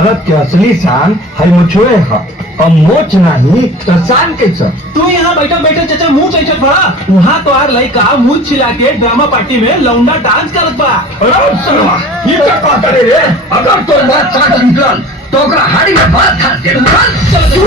मरद के असली शान है मुछुए है और मोच नहीं तो शान कैसा। तू यहाँ बैठा बैठे चाचा मुंह चैचत बड़ा वहाँ तो यार लड़का मुंह छिला के ड्रामा पार्टी में लौंडा डांस करत बा। अरे सरवा ये क्या कहता रे अगर तो बात साथ निकल तो ओकरा हाड़ी में बात खा दे। जैसे